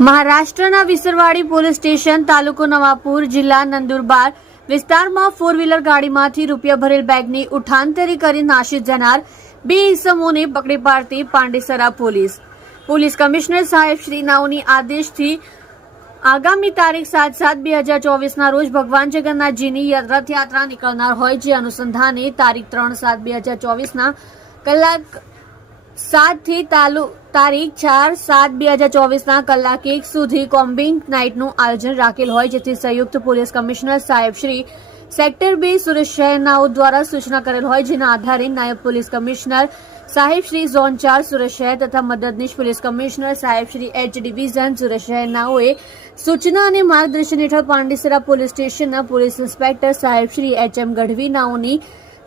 મહારાષ્ટ્રના વિસરવાડી police station તાલુકો નવાપુર જિલ્લા નંદુરબાર વિસ્તારમાં ફોર વ્હીલર ગાડીમાંથી રૂપિયા ભરેલ બેગની ઉઠાંતરી કરી નાસી જનાર બે ઇસમોને પકડી પાડતી પાંડેસરા પોલીસ કમિશનર સાહેબ શ્રી નાઓની આદેશથી આગામી તારીખ 7/7/2024 રોજ ભગવાન જગન્નાથજીની રથયાત્રા નીકળનાર હોય જે અનુસંધાને તારીખ 3/7/2024 કલાક 7 થી તારીખ 4/7/2024 કલાક 1 સુધી કોમ્બિંગ નાઇટનું આયોજન રાખેલ હોય જેથી સંયુક્ત પોલીસ કમિશનર સાહેબ શ્રી સેક્ટર 2 સુરત શહેરનાઓ દ્વારા સૂચના કરેલ હોય જેના આધારે નાયબ પોલીસ કમિશનર સાહેબ શ્રી ઝોન 4 સુરત શહેર તથા મદદનીશ પોલીસ કમિશનર સાહેબ શ્રી એચ ડિવિઝન સુરત શહેરનાઓએ સૂચના અને માર્ગદર્શન હેઠળ પાંડેસરા પોલીસ સ્ટેશનના પોલીસ ઇન્સ્પેક્ટર સાહેબ શ્રી એચ.એમ. ગઢવી નાઓની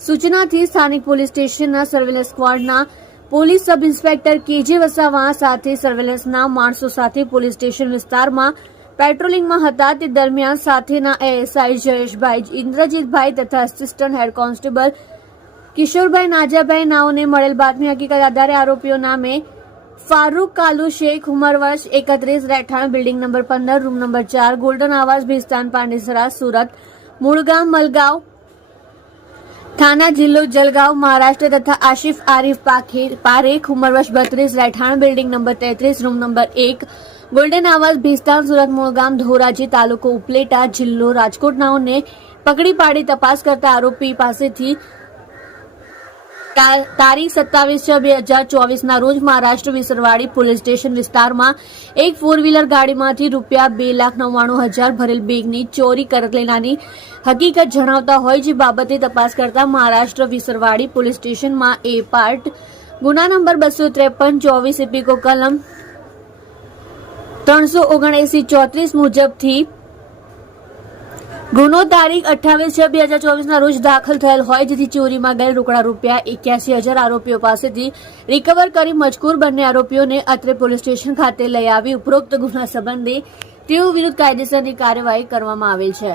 સૂચનાથી સ્થાનિક પોલીસ સ્ટેશનના સર્વેલન્સ સ્ક્વોડના police sub inspector KJ. Vasava સાથે સર્વેલન્સના માણસો સાથે પોલીસ સ્ટેશન વિસ્તારમાં પેટ્રોલિંગમાં હતા તે દરમિયાન સાથેના એએસઆઈ જયેશભાઈ ઇન્દ્રજીતભાઈ તથા assistant head constable Kishorbhai Najabhai નાઓને મળેલ બાતમી હકીકત આધારે આરોપીઓ નામે ફારૂક કાલુ શેખ ઉંમર વર્ષ 31 રહેઠાણ building number 15 room number 4 golden આવાસ ભિસ્તાન પાંડેસરા સુરત મૂળગામ મલગાંવ થાના જિલ્લો જલગાંવ મહારાષ્ટ્ર તથા આશિફ આરિફ પારેખ ઉંમર વર્ષ 32 રહેઠાણ building number 33 room number 1 golden આવાસ ભિસ્તાન સુરત મૂળગામ ધોરાજી તાલુકો ઉપલેટા જિલ્લો રાજકોટ નાઓને પકડી પાડી તપાસ કરતા આરોપી પાસેથી તારીખ 27/6/2024 રોજ મહારાષ્ટ્ર વિસરવાડી પોલીસ સ્ટેશન વિસ્તારમાં એક ફોર વ્હીલર ગાડીમાંથી રૂપિયા 2,99,000 ભરેલ બેગની ચોરી કરેલાની હકીકત જણાવતા હોય જે બાબતે તપાસ કરતા મહારાષ્ટ્ર વિસરવાડી પોલીસ સ્ટેશનમાં એ પાર્ટ ગુના નંબર 253-24 ઇપિકો કલમ 379-34 મુજબથી ગુનો તારીખ 28/6/2024 રોજ દાખલ થયેલ હોય જેથી ચોરીમાં ગયેલ રોકડા રૂપિયા 81,000 આરોપીઓ પાસેથી રિકવર કરી મજકૂર બંને આરોપીઓને અત્રે પોલીસ સ્ટેશન ખાતે લઈ આવી ઉપરોક્ત ગુના સંબંધે તેઓ વિરુદ્ધ કાયદેસરની કાર્યવાહી કરવામાં આવેલ છે।